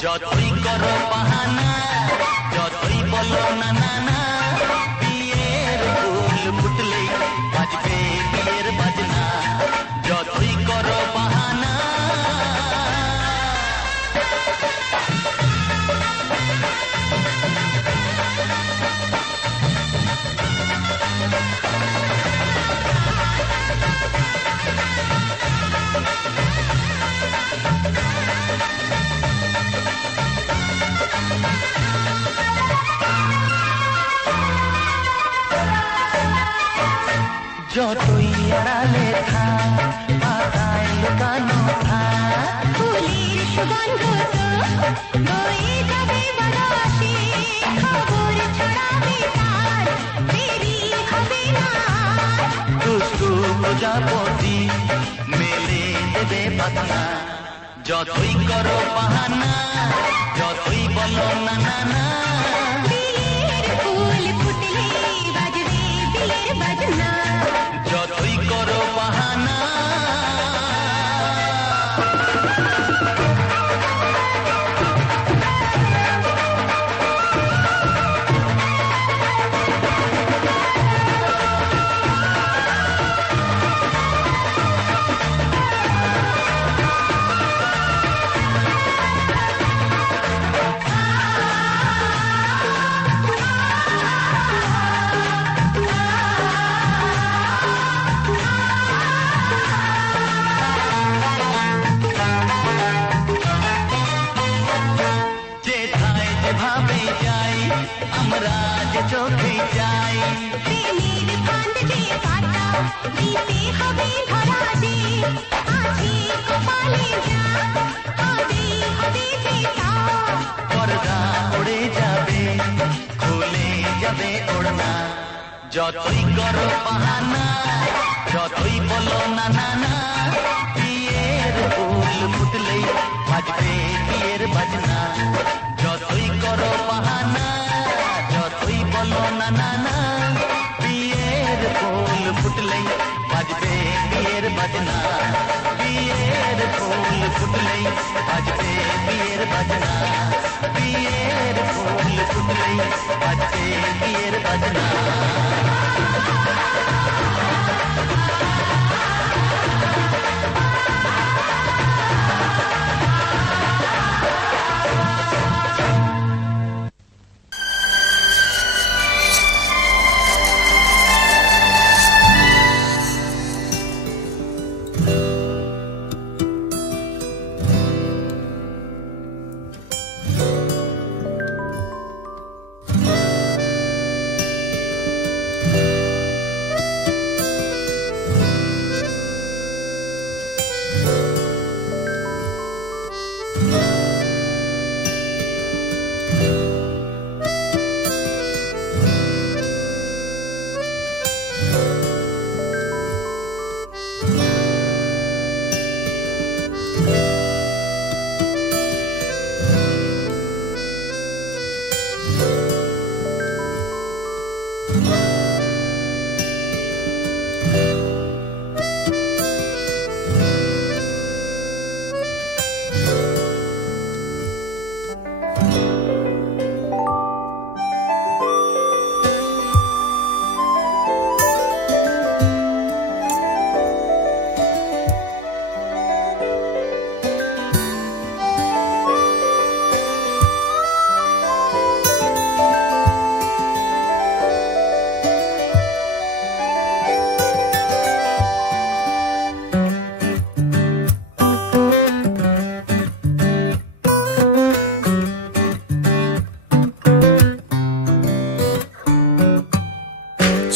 যতই করো বাহানা, যতই বলো না না না, বিয়ের ফুল ফুটলেই বাজবে বিয়ের বাজনা। যতই করো বাহানা, যতই আড়ালে থাক, পাতায় লুকানো থাক, ফুলের সুগন্ধ তো বয়ে যাবে বাতাসে, খবর ছড়াবে তার, দেরি হবে না। দুষ্টু প্রজাপতি মেলে দেবে পাখনা। যতই করো বাহানা, যতই বলো না না না, বিয়ের ফুল ফুটলেই বাজবে বিয়ের বাজনা। যতই করো বাহানা। যতই করো বাহানা, যতই বলো না না না, বিয়ের ফুল ফুটলেই বাজবে বিয়ের বাজনা। যতই করো বাহানা, যতই বলো না না না, বিয়ের ফুল ফুটলেই বাজবে বিয়ের বাজনা। বিয়ের ফুল ফুটলেই বাজবে বিয়ের বাজনা। বিয়ের ফুল ফুটলেই বাজবে বিয়ের বাজনা।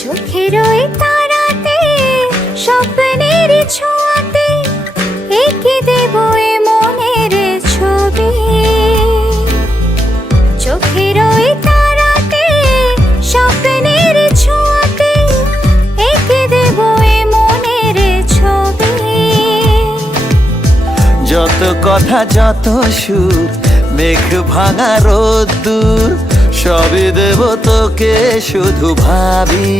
চোখের ওই তারাতে স্বপ্নের ছোঁয়াতে এঁকে দেব এ মনের ছবি। চোখের ওই তারাতে স্বপ্নের ছোঁয়াতে এঁকে দেব এ মনের ছবি। যত কথা যত সুর, মেঘ ভাঙা রোদ্দুর, সবই দেব তোকে শুধু ভাবি।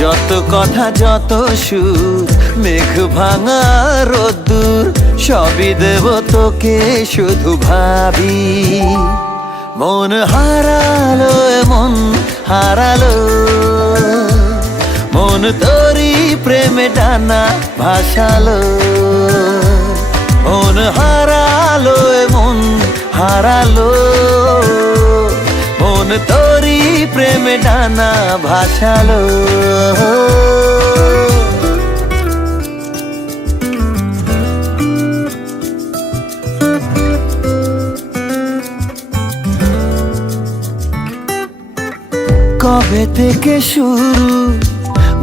যত কথা যত সুর, মেঘ ভাঙা রোদ্দুর, সবই দেব তোকে শুধু ভাবি। মন হারালো মন হারালো, মন তোরি প্রেমে ডানা ভাসালো। মন হারালো মন হারালো, মন তোরি প্রেমে ডানা ভাসালো। কবে থেকে শুরু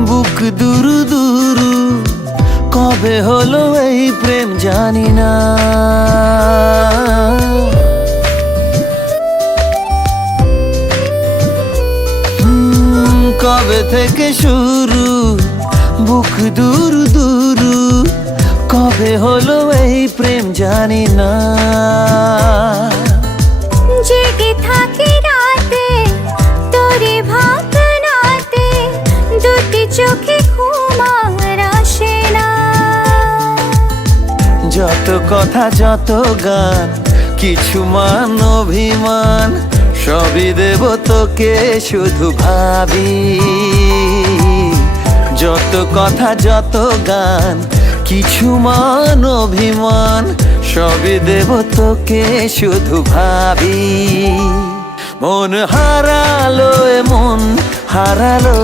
বুক দুরু দুরু, কবে হলো এই প্রেম জানি না। কবে থেকে শুরু বুক দুরু দুরু, কবে হলো এই প্রেম জানি না। জেগে থাকি রাতে তোরে ভাবনাতে, দুটি চোখে ঘুম আর আসে না। যত কথা যত গান, কিছু মান অভিমান, সবই দেব তোকে শুধু ভাবি। যত কথা যত গান, কিছু মান অভিমান, সবই দেব তোকে শুধু ভাবি। মন হারালো মন হারালো,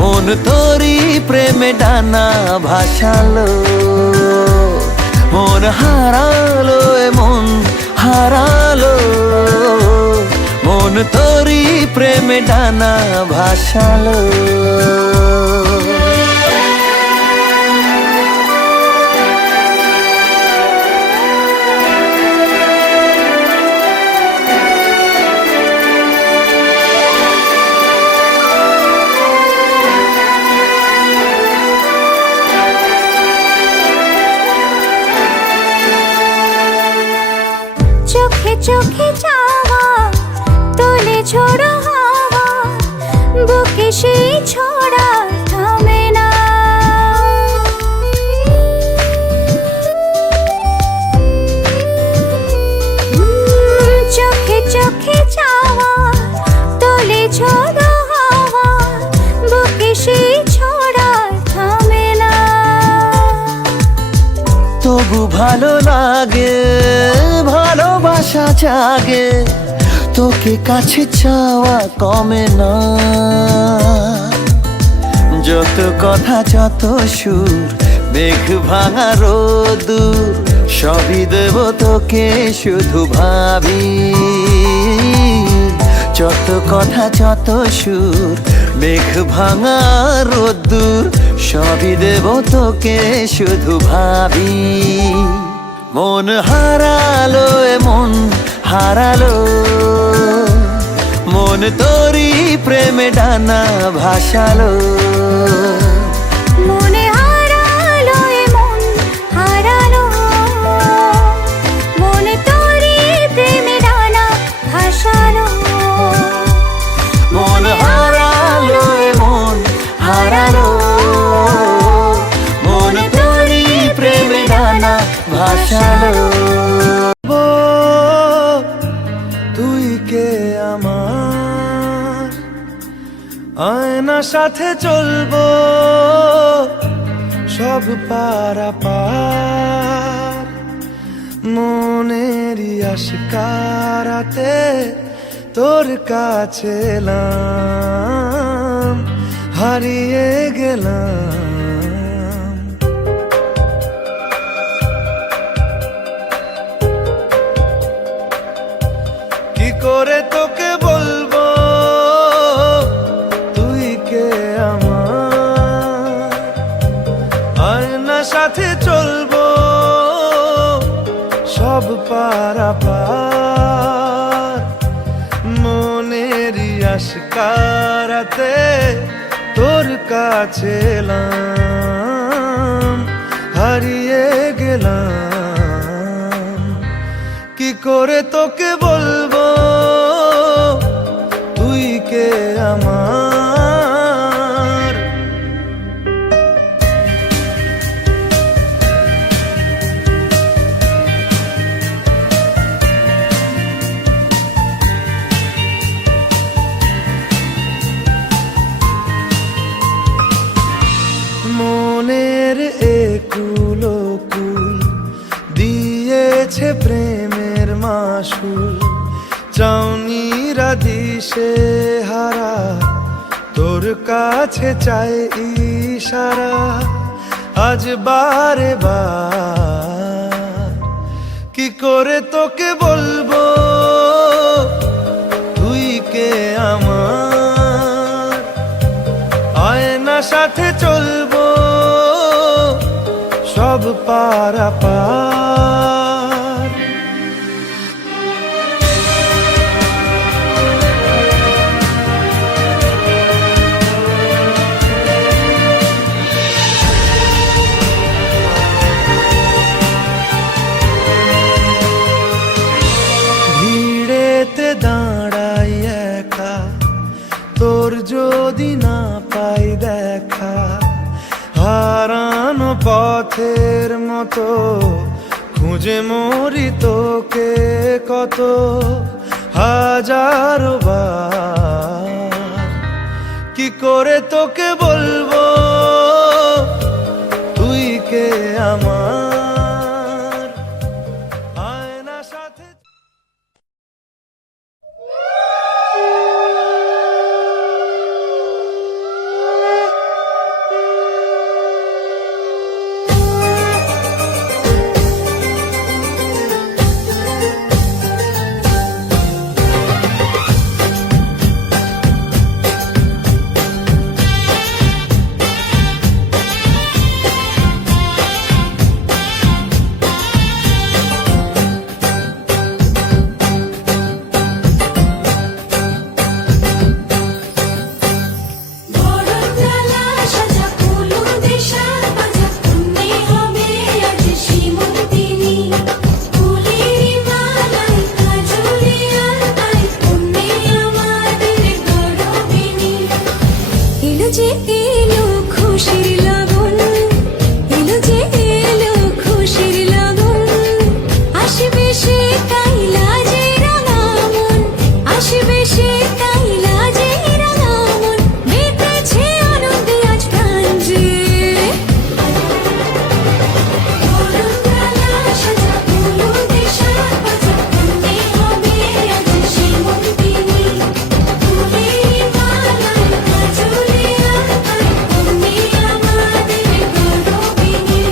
মন তোরি প্রেমে ডানা ভাসালো। মন হারালো মন হারালো, মন তোরি প্রেমে ডানা ভাসালো। চোখে চাওয়া তোলে ঝোড়ো হাওয়া বুকে সেই ছড়া থামে না। চোখে চোখে চাওয়া তোলে ঝোড়ো হাওয়া বুকে সেই ছড়া থামে না। তবু ভালো লাগে, ভালোবাসা জাগে, তোকে কাছে চাওয়া কমে না। যত কথা যত সুর, মেঘ ভাঙা রোদুর, সবই দেব তোকে শুধু ভাবি। যত কথা যত সুর, মেঘ ভাঙা রোদুর, সবই দেব তোকে শুধু ভাবি। মন হারালো মন হারালো, মন তোরি প্রেমে ডানা ভাসালো। মনে হারালো মন হারালো, মনে তোরি প্রেমে ডানা ভাসালো। মন হারালো মন হারালো, মন তোরি প্রেমে ডানা ভাসালো। তুই কে আমার আয়না সাথে চলবো, সব পারাপার মনেরই আশকারাতে তোর কাছে এলাম, হারিয়ে গেলাম। কি করে তোকে বলবো তুই কে আমার, আয়না সাথে চলবো সব পারাপার মনেরই আশকারাতে তোর কাছে এলাম, হারিয়ে গেলাম। কি করে তোকে বলবো তুই কে আমার। মনের একুলো কুল দিয়েছে প্রেমের মাসুল, চাউনিরা দিশে হারা তোর কাছে চাই ইশারা। আজ বারে বার কি করে তোকে বলবো তুই কে আমার, আয়না সাথে চলবো সব পারাপার। ভিড়েতে দাঁড়াই একা, তোর যদি না পাই দেখা, হারানো পথের মতো খুঁজে মরি তোকে কত হাজারো বার। কি করে তোকে বলবো তুই কে আমার, আয়না সাথে। সে তাই লাজে রাঙা মন, আসবে সে তাই লাজে রাঙা মন, মেতেছে আনন্দে আজ প্রাণ যে। গরমকালা সাজা হলুদে সাজা, মনে হবে আজ সেই মন্দিরে, ফুলের মালায় কাজলে আঁকায়, তুমি আমাদের গৌরবিনী।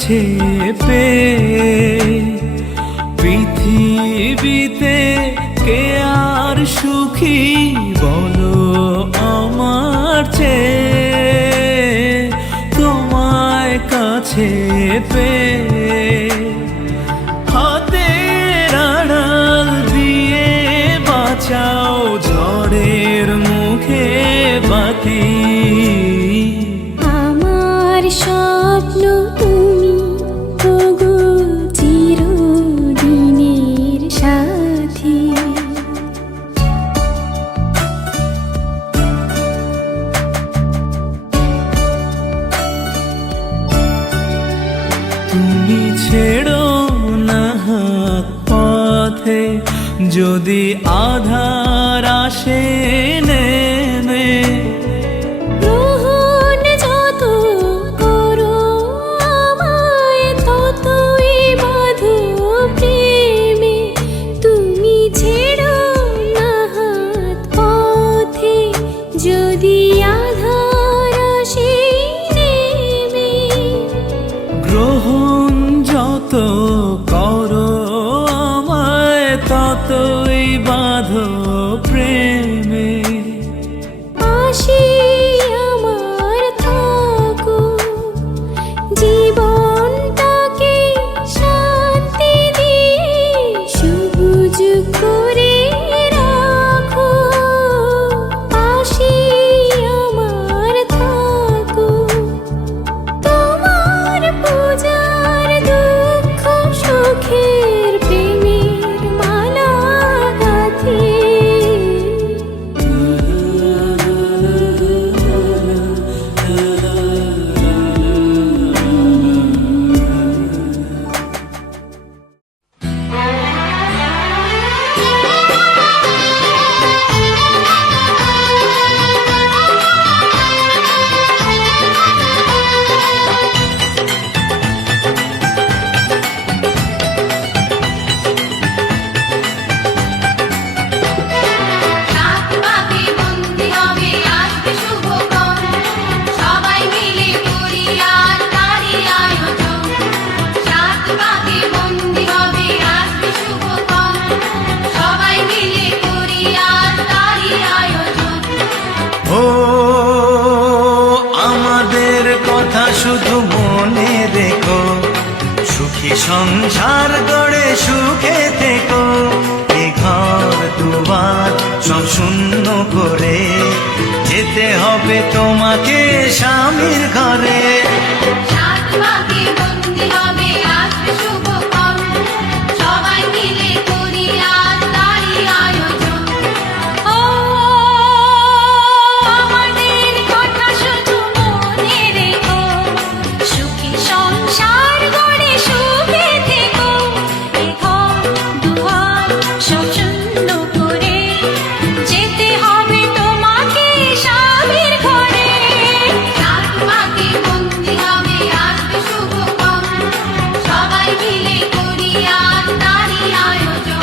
কাছে পেয়ে পৃথিবীতে কে আর সুখী বলো আমার চেয়ে তোমায় কাছে পেয়ে হাতের আড়াল দিয়ে বাঁচাও ঝড়ের মুখে বাতি আমার স্বপ্ন তুমি ওগো চিরদিনের সাথী। তুমি ছেড়ো না হাত পথে যদি আধার আসে নেমে গ্রহণ যত করো আমায় ততই বাঁধো প্রেমে। তুমি ছেড়ো না হাত পথে যদি আধার আসে নেমে। গ্রহণ যত করো আমায় ততই বাঁধো প্রেমে পাশে আমার থাকো জীবনটাকে শান্তি দিয়ে সবুজ করে রাখো। পাশে আমার থাকো তোমার পূজার দুঃখ সুখের প্রেমের মালা গাঁথি। সাত পাকে বন্দি হবে আসবে শুভক্ষণ, সবাই মিলে করি আজ তারই আয়োজন। সাত পাকে বন্দি হবে আসবে শুভক্ষণ, সবাই মিলে করি আজ তারই আয়োজন। ও আমাদের কথা শুধু মনে রেখো, সুখী সংসার গড়ে সুখে থেকো। এ ঘর দুয়ার সব শূন্য করে যেতে হবে তোমাকে স্বামীর ঘরে। সাত পাকে বন্দি হবে আসবে শুভক্ষণ, সবাই মিলে করি আজ তারই আয়োজন। ও আমাদের কথা শুধু মনে রেখো, সুখী সংসার গড়ে সুখে থেকো। এ ঘর দুয়ার সব শূন্য করে যেতে হবে তোমাকে স্বামীর ঘরে। সাত পাকে বন্দি হবে আসবে শুভক্ষণ, সবাই মিলে করি আজ তারই আয়োজন।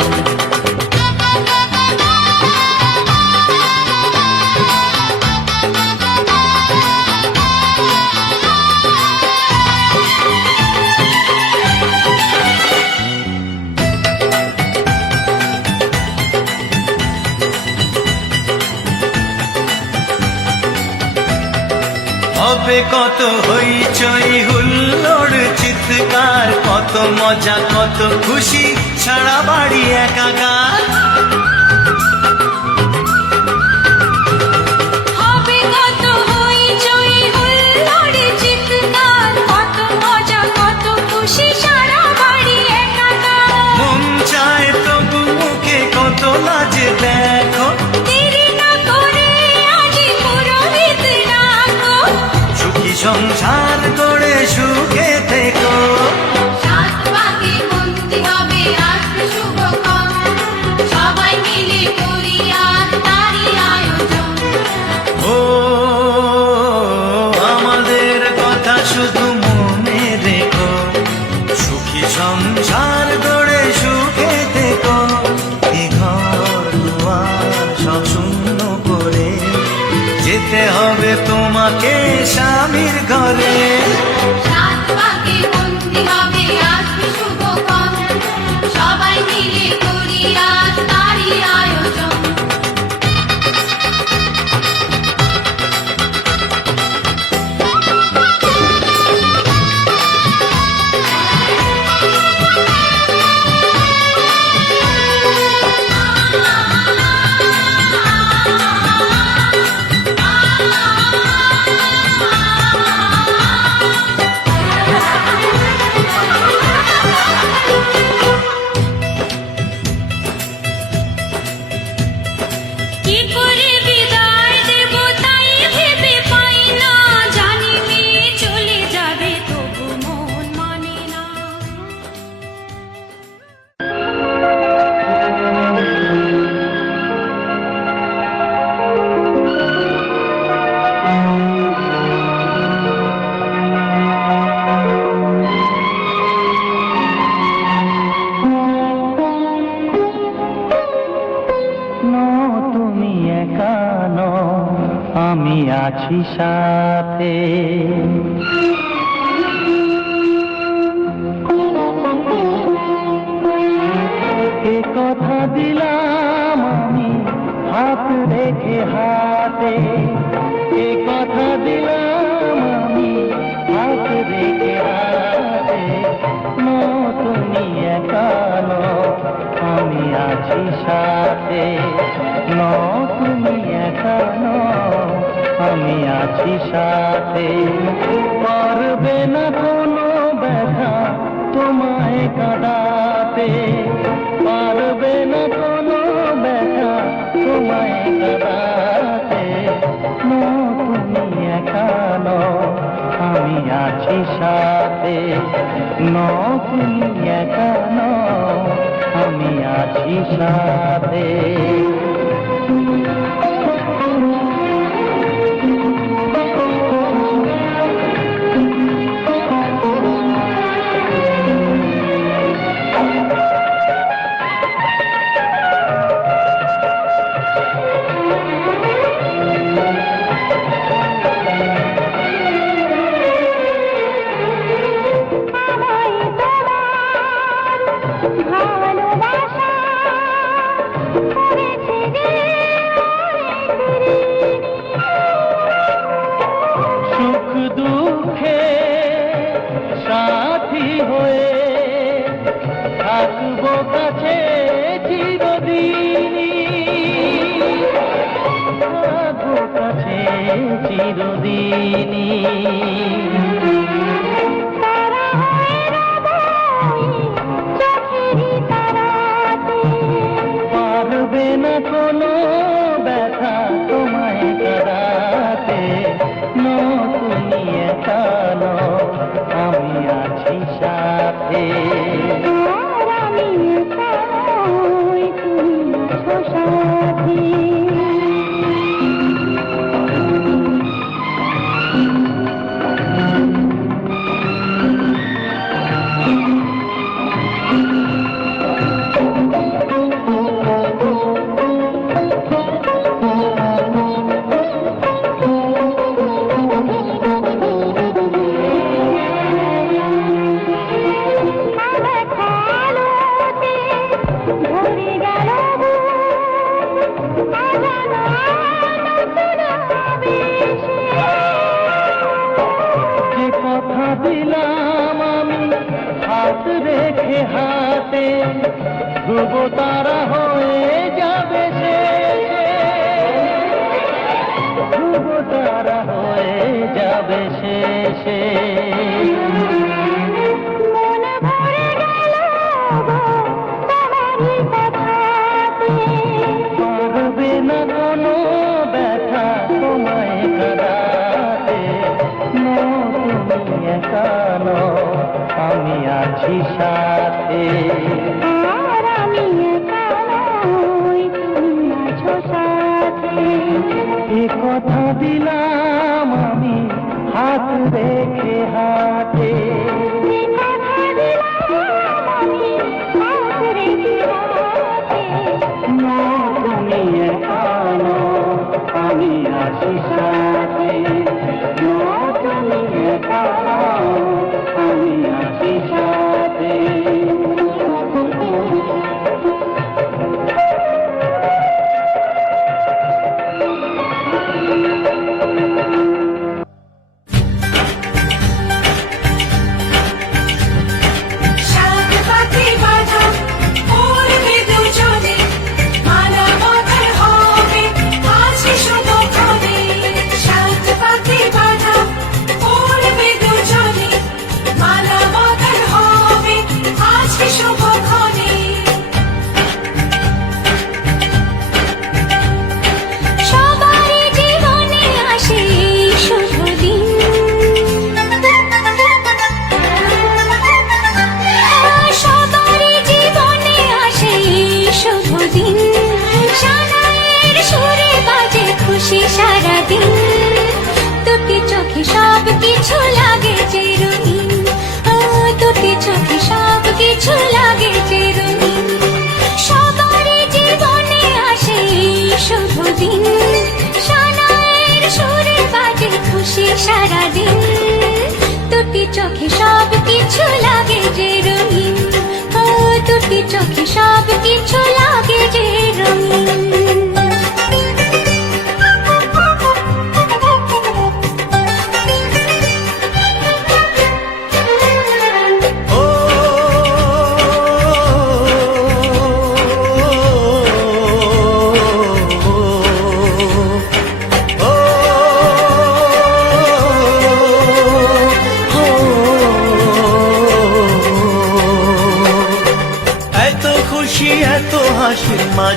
হবে কত হইচই হুল্লোড় চিৎকার, কত মজা কত খুশি সারা বাড়ি একাকার। হবে কত হইচই হুল্লোড় চিৎকার, কত মজা কত খুশি সারা বাড়ি একাকার। মন চায় তবু মুখে কত লাজে দেখো, দেরি না করে আজই পুরোহিত ডাকো। সুখী সংসার গড়ে সুখে থেকো। সাত পাকে বন্দি হবে আসবে শুভক্ষণ, সবাই মিলে করি আজ তারই আয়োজন। ও আমাদের কথা শুধু মনে রেখো, সুখী সংসার গড়ে সুখে থেকো। এ ঘর দুয়ার সব শূন্য করে যেতে হবে তোমাকে স্বামীর ঘরে। সাত পাকে বন্দি আছি সাথে। এ কথা দিলাম আমি হাত রেখে হাতে, এ কথা দিলাম আমি হাত রেখে হাতে। তুমি একা নও, আমি আছি সাথে। তুমি একা নও, আমি আছি সাথে। পারবে না কোনো ব্যথা তোমায় কাঁদাতে, পারবে না কোনো ব্যথা তোমায় কাঁদাতে। তুমি একা নও, আমি আছি সাথে। তুমি একা নও, আমি আছি সাথে। সুখ দুঃখে সাথী হয়ে থাকবো কাছে চিরদিনই, থাকবো কাছে চিরদিনই। পারবে না কোনো ব্যথা তোমায় কাঁদাতে। তুমি একা নও, আমি আছি সাথে। আমি একা নই, তুমি আছো সাথে। যে কথা দিলাম আমি হাত রেখে হাতে, ধ্রুব তারা হয়ে যাবে শেষে, ধ্রুব তারা হয়ে যাবে শেষে। পারবে না কোনো ব্যথা তোমায় কাঁদাতে। তুমি একা নও, আমি আছি সাথে। আমি একা নই, তুমি আছো সাথে। এ কথা দিলাম আমি হাত রেখে হাতে। তুমি একা নও, আমি আছি সাথে। তুমি একা নও, আমি আছি সাথে।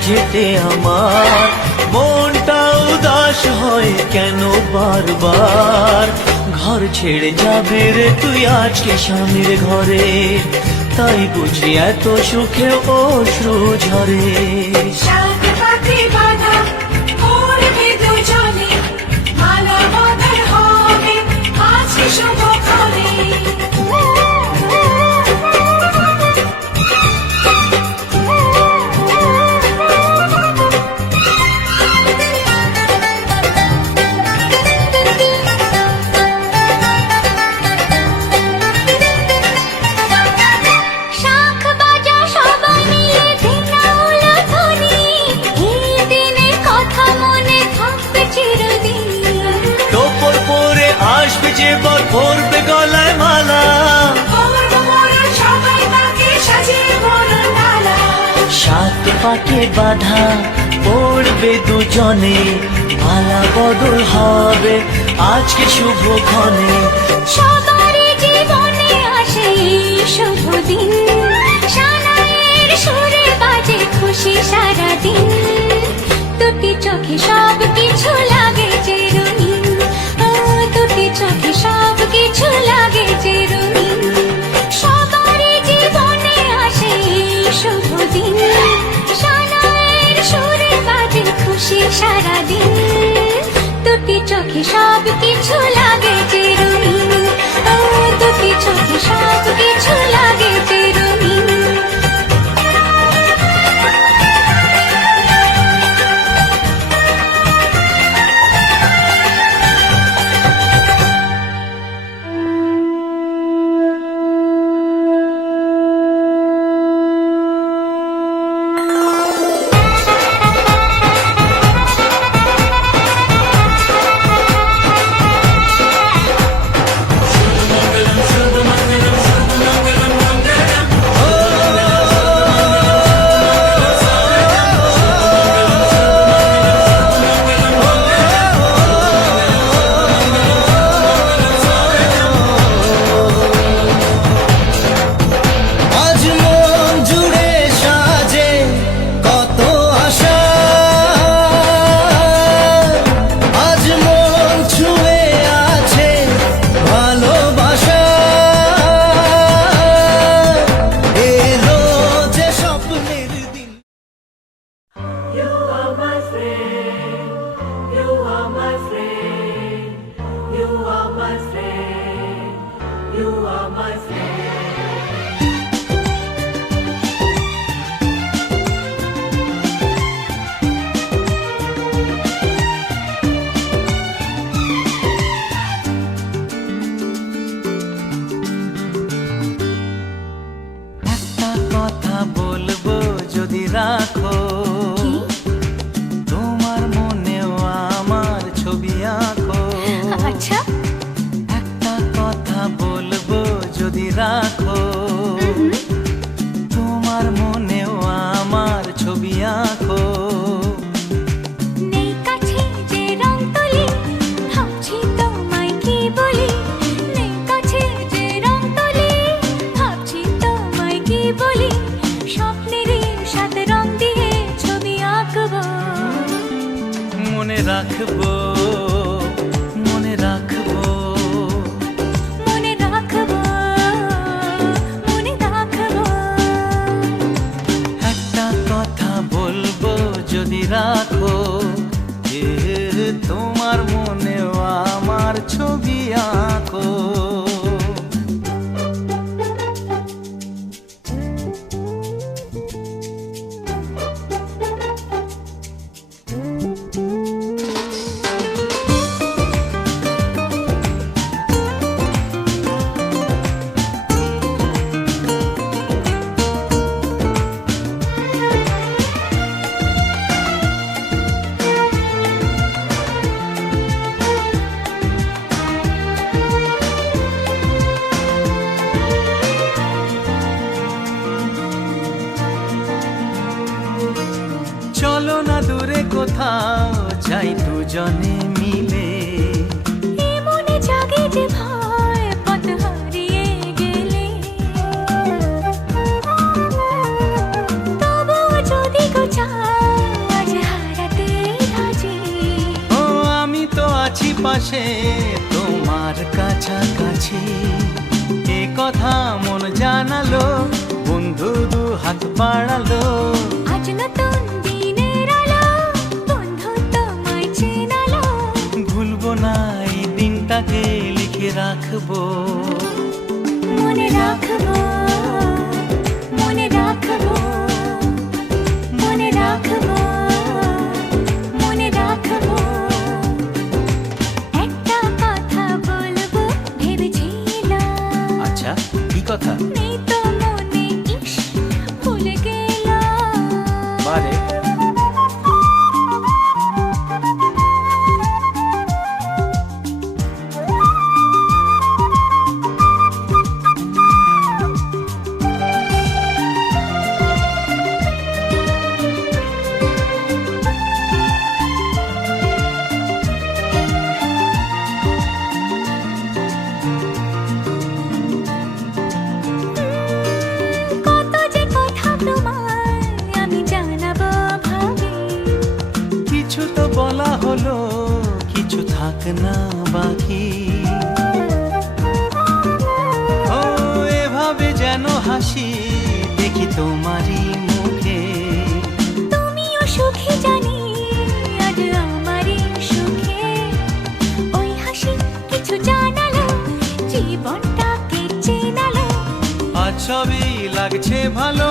মাঝেতে আমার মনটা উদাস হয় কেন বারবার। ঘর ছেড়ে যাবে রে তুই আজকে স্বামীর ঘরে, তাই বুঝি এত সুখে অশ্রু ঝরে। সাত পাকে বাঁধা পড়বে দুজনে, মালা বদল হবে আজকে শুভক্ষণে। শাঁখ বাজাও সবাই মিলে দিনাউল ধ্বনি, এই দিনের কথা মনে থাকবে চিরদিন। টোপর পরে আসবে যে বর পরবে গলায় মালা, খবর মোরা সবাই তাকে সাজিয়ে বরণ ডালা। সাত পাকে বাঁধা পড়বে দুজনে, মালা বদল হবে আজকে শুভক্ষণে। সবারই জীবনে আসে এই শুভ দিন, সানাইয়ের সুরে বাজে খুশি সারাদিন। দুটি চোখে সব কিছু লাগে চিরদিন, দুটি চোখে সব কিছু লাগে চিরদিন। সবারই জীবনে আসে এই শুভ দিন, সানাইয়ের সুরে বাজে খুশি সারাদিন। দুটি চোখে সব কিছু লাগে চিরদিন, দুটি চোখে সব কিছু লাগে চিরদিন। আজ মন জুড়ে সাজে কত আশা, আজ মন ছুঁয়ে আছে ভালোবাসা। এলো যে স্বপ্নের দিন। You are my friend, you are my friend, you are my friend, you are my friend. একটা কথা বলবো যদি রাখো, তোমার মনেও আমার ছবি আঁকো। আচ্ছা, একটা কথা বলবো যদি রাখো, তোমার মনেও আমার ছবি আঁকো। নেই কাছে যে রং তুলি, ভাবছি তোমায় কি বলি। নেই কাছে যে রং তুলি, ভাবছি তোমায় কি বলি। স্বপ্নেরই সাথে রং দিয়ে ছবি আঁকবো। মনে রাখবো, মনে রাখবো, মনে রাখবো, মনে রাখবো। একটা কথা বলবো যদি রাখো, তোমার মনেও আমার ছবি আঁকো। চলো না দূরে কোথাও যাই দুজনে মিলে। এ মনে জাগে যে ভয় পথ হারিয়ে গেলে। তবুও যদি গো চাই কাছাকাছি। এ কথা মন জানালো, বন্ধু দু হাত বাড়ালো। আজ নতুন দিনের আলো, বন্ধু তোমায় চেনালো। ভুলবো না এই দিনটাকে, লিখে রাখবো। মনে রাখবো, মনে রাখবো, মনে রাখবো, মনে রাখবো। একটা কথা বলবো ভেবেছিলাম, আচ্ছা, কি কথা? নেই তো মনে, ইস ভুলে গেলাম। বারে কত যে কথা তোমায় আমি জানাবো ভাবি। কিছু তো বলা হলো, কিছু থাক না বাকি। ও এভাবে যেন হাসি দেখি তোমারই মুখে। তুমিও সুখী জানি, আজ আমারই সুখে। ওই হাসি কিছু জানালো, জীবনটাকে চেনালো। আজ সবই লাগছে ভালো,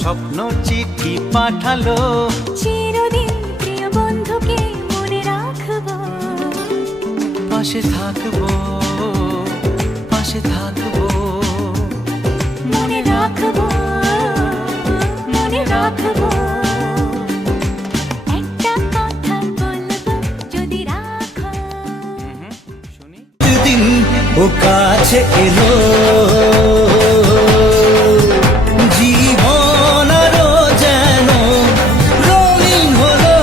স্বপ্ন চিঠি পাঠালো। চিরদিন প্রিয় বন্ধুকে মনে রাখবো। পাশে থাকবো, পাশে থাকবো। মনে রাখবো, মনে রাখবো। একটা কথা বলবো যদি রাখো। শুনি দিন ও কাছে এলো, জীবন আরো যেন রঙিন হলো।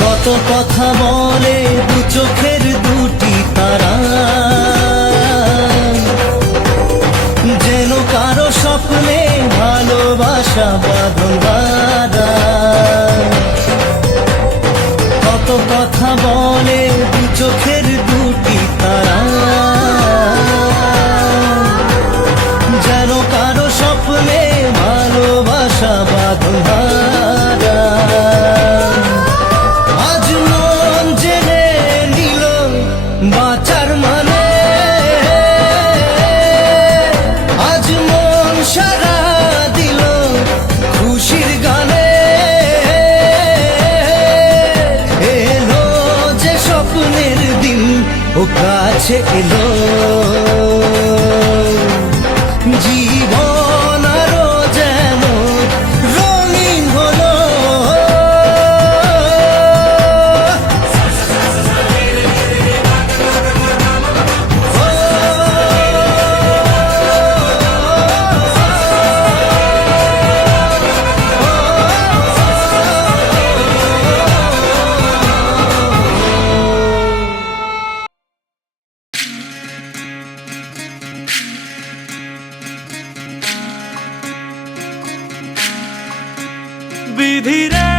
কত কথা বলে দু চোখের দুটি তারা, যেন কারো স্বপ্নে ভালোবাসা বাঁধন বাঁধা। কত কথা বলে দু চোখের দুটি তারা, যেন কারো স্বপ্নে ভালোবাসা বাঁধন বাঁধা। আজ মন জেনে নিল বাঁচার মানে, আজ মন সারা দিল খুশির গানে। এলো যে স্বপ্নের দিন ও কাছে এলো, জীবন আরো যেন রঙিন হলো। বিধি রে,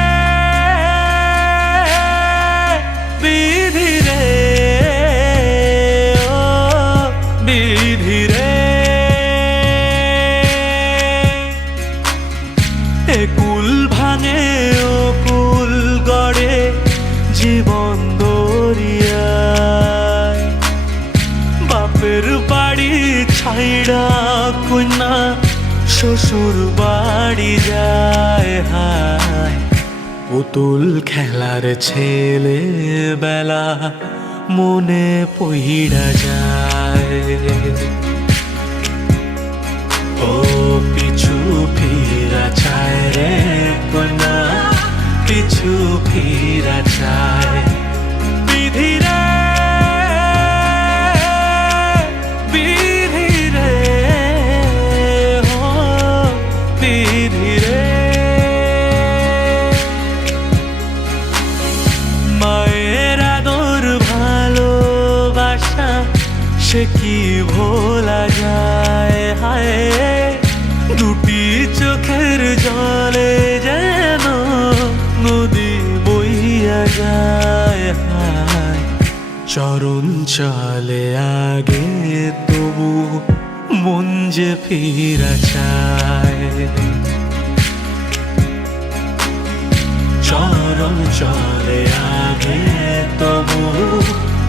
বিধি রে, ও বিধি রে। এ কুল ভাঙে ও কুল গড়ে জীবন দরিয়ায়। বাপের বাড়ি ছাইড়া কন্যা শ্বশুর বাড়ি যায়। হায় পুতুল খেলার ছেলে বেলা মনে পইড়া যায়। ও পিছু ফিরা চায় রে কন্যা কিছু ফিরা চায়। বিধি রে, বিধি রে, ও বিধি রে। মায়ের আদর ভালোবাসা সে কি ভোলা যায়, হায় দুটি চোখের জলে যেন নদী বইয়া যায়, হায় চরণ চলে আগে তবু মন যে ফিরা চায়। চরণ চলে আগে তবু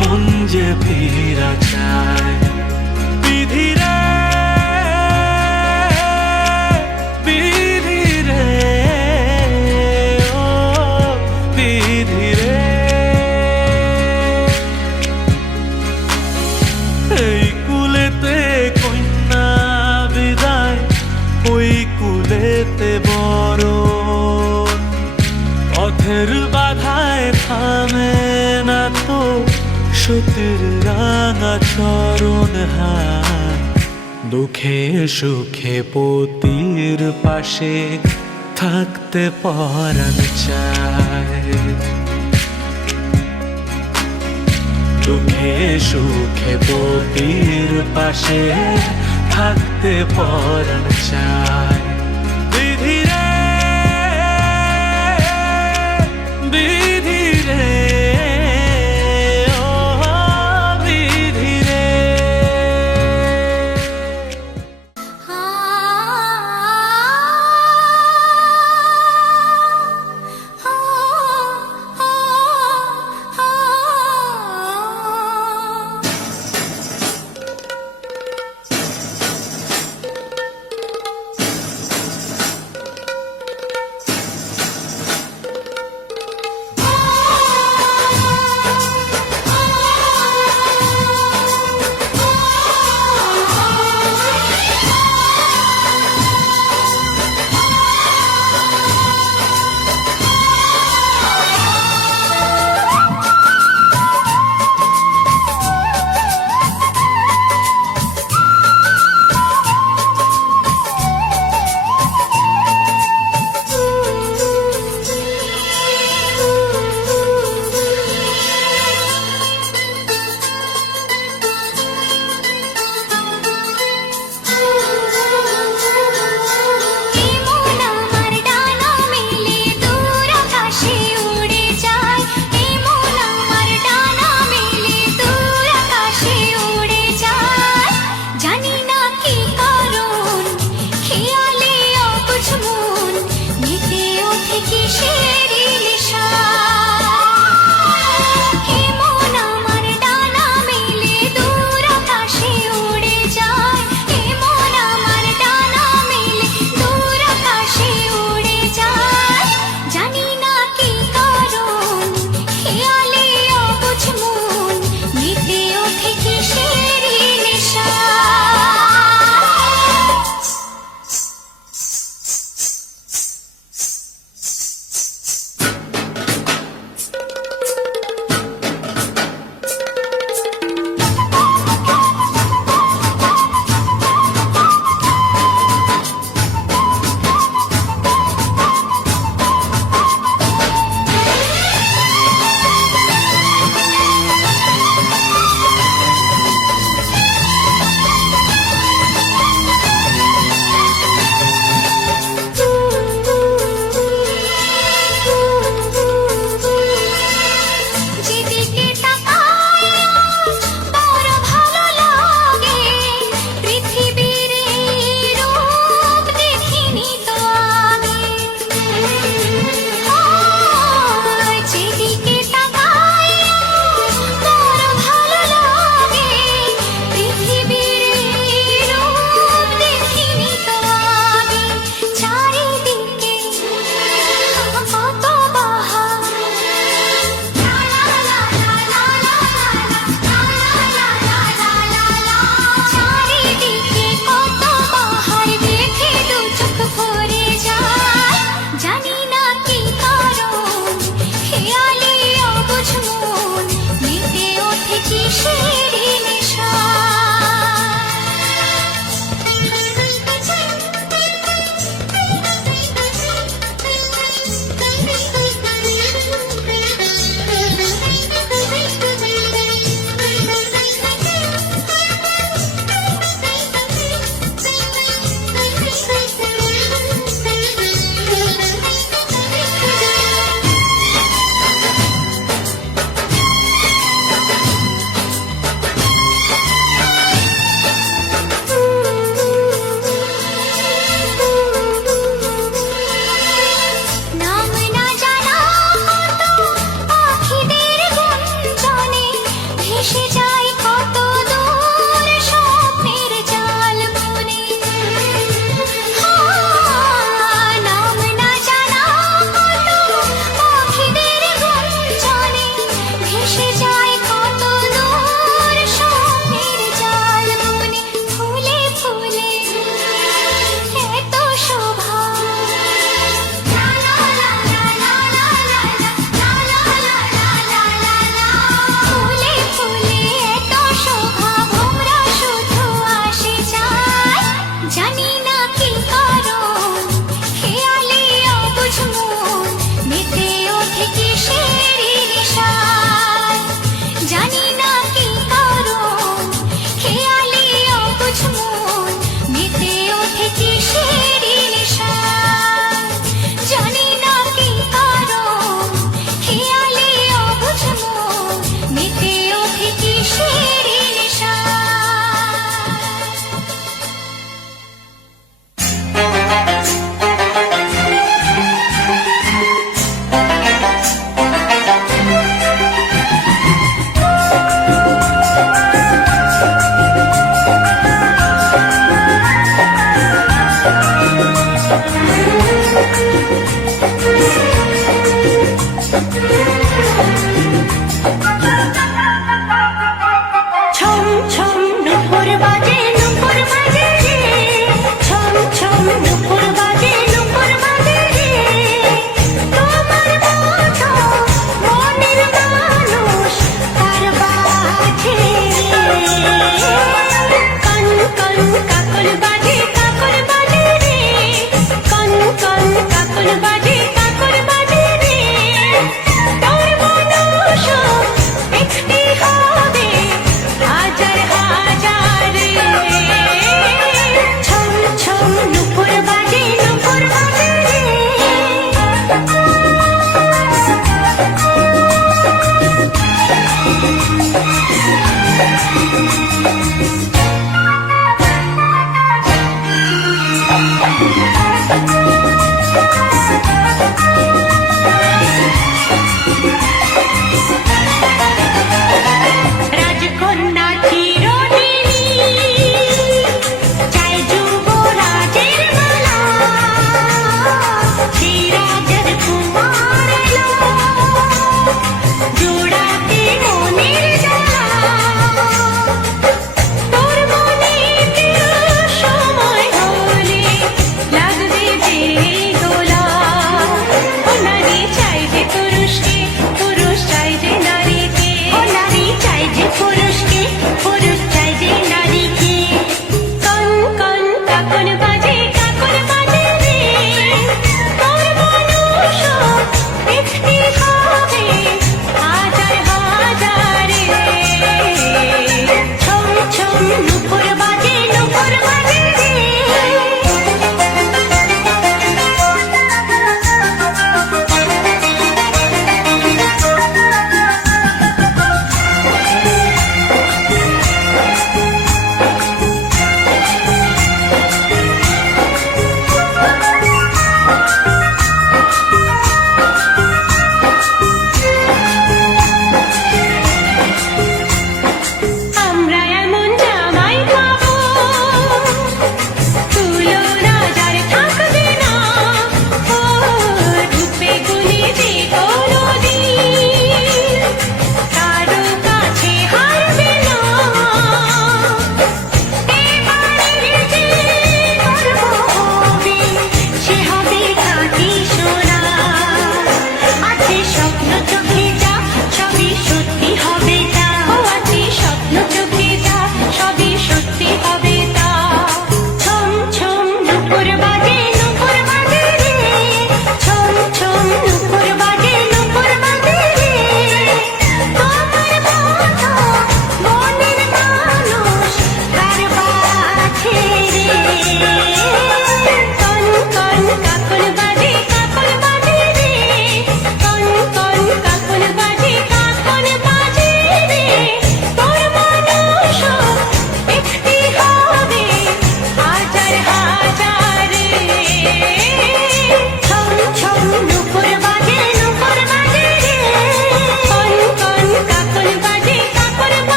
মন যে ফিরা চায়। বিধি রে, বিধি রে, ও বিধি রে। এই কুলেতে কন্যা বিদায়, ওই কুলেতে বড় পথের বাধায় থামে না তো সতীর রাঙা চরণ, হায় দুঃখে সুখে পতির পাশে থাকতে পরাণ চায়। দুঃখে সুখে পতির পাশে থাকতে পরাণ চায়। বিধি রে, বিধি রে, ও বিধি রে।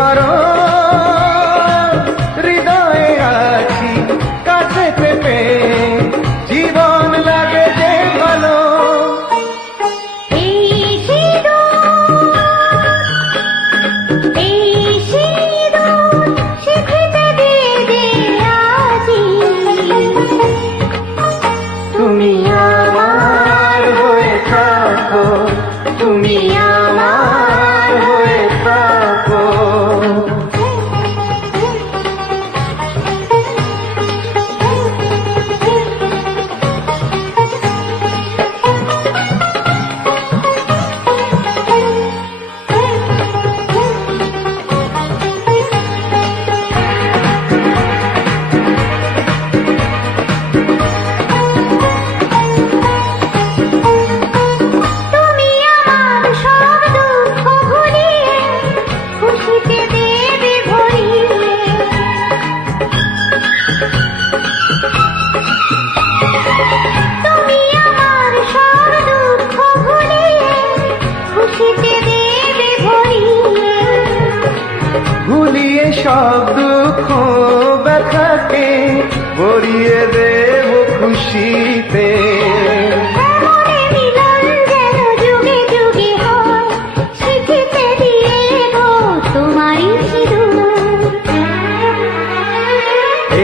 কারণ হৃদয়ে আছি কাছে পেপে জীবন লাগে যে ভালো। এই সিঁদুর, এই সিঁদুর শিখিতে দিয়ে দে আজি। তুমি আমার হয়ে থাকো, তুমি আমার হয়ে থাকো। তুমি আমার সব দুঃখ ভুলিয়ে খুশিতে দেবে ভরিয়ে। তুমি আমার সব দুঃখ ভুলিয়ে খুশিতে দেবে ভরিয়ে। ভুলিয়ে সব দুঃখ ব্যথাকে ভরিয়ে দেব খুশিতে। মনে মিলন যেন যুগে যুগে হয়, শিখিতে দিয়ে গো তোমারই সিঁদুর।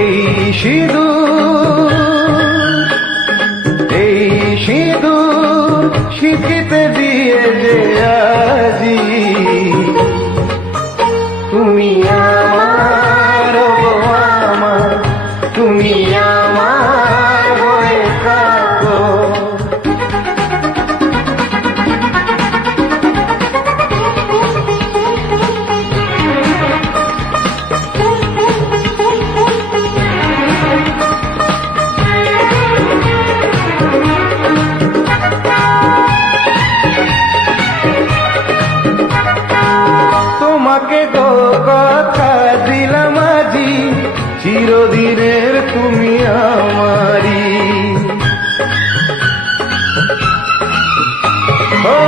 এই সিঁদুর, এই সিঁদুর শিখিতে দিয়ে যে আজি। তুমি আমার গো আমার, তুমি আমার হয়ে থাকো। তোমাকে গো কথা দিলাম আজি, চিরদিনের তুমি আমারি। ও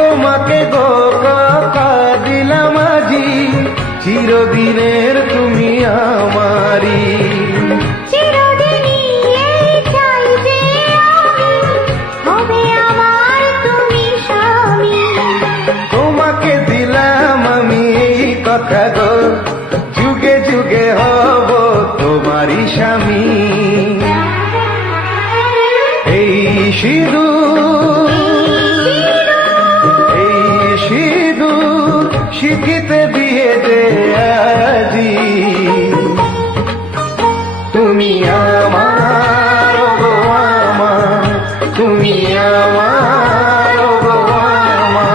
তোমাকে গো কথা দিলাম আজি, চিরদিনের তুমি আমারি। চিরদিনই এই চাই যে আমি, হবে আমার তুমি স্বামী। তোমাকে দিলাম আমি এই কথা গো, যুগে যুগে হব তোমারই স্বামী। এই সিঁদুর, এই সিঁদুর শিখিতে দিয়ে যে আজি। তুমি আমার গো আমার, তুমি আমার গো আমার।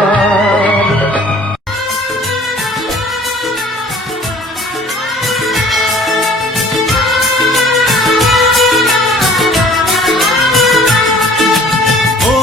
ও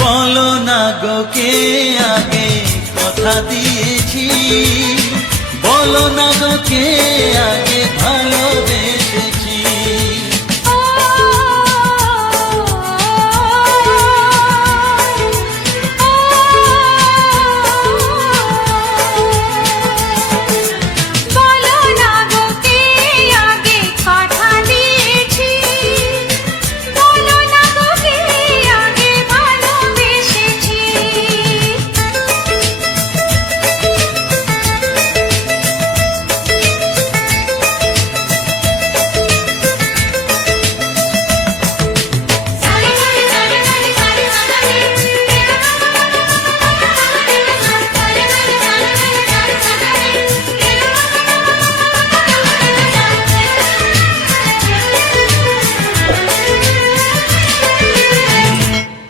বলো না গো কে আগে কথা দিয়েছি, বলো না গো কে আগে ভালোবেসেছি। বলো না গো কে আগে কথা দিয়েছি, বলো না গো কে আগে ভালোবেসেছি।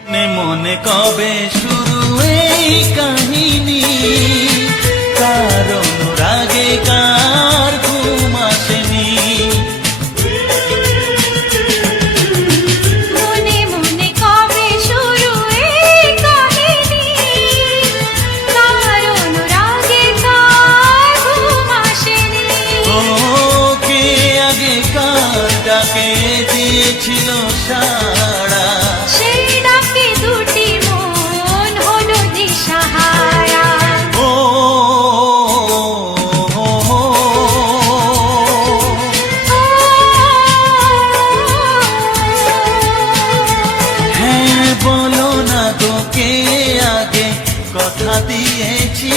মনে মনে কবে শুরু এই কাহিনী, কার অনুরাগে কার ঘুম আসেনি। মনে মনে কবে শুরু এই আগে কথা দিয়েছি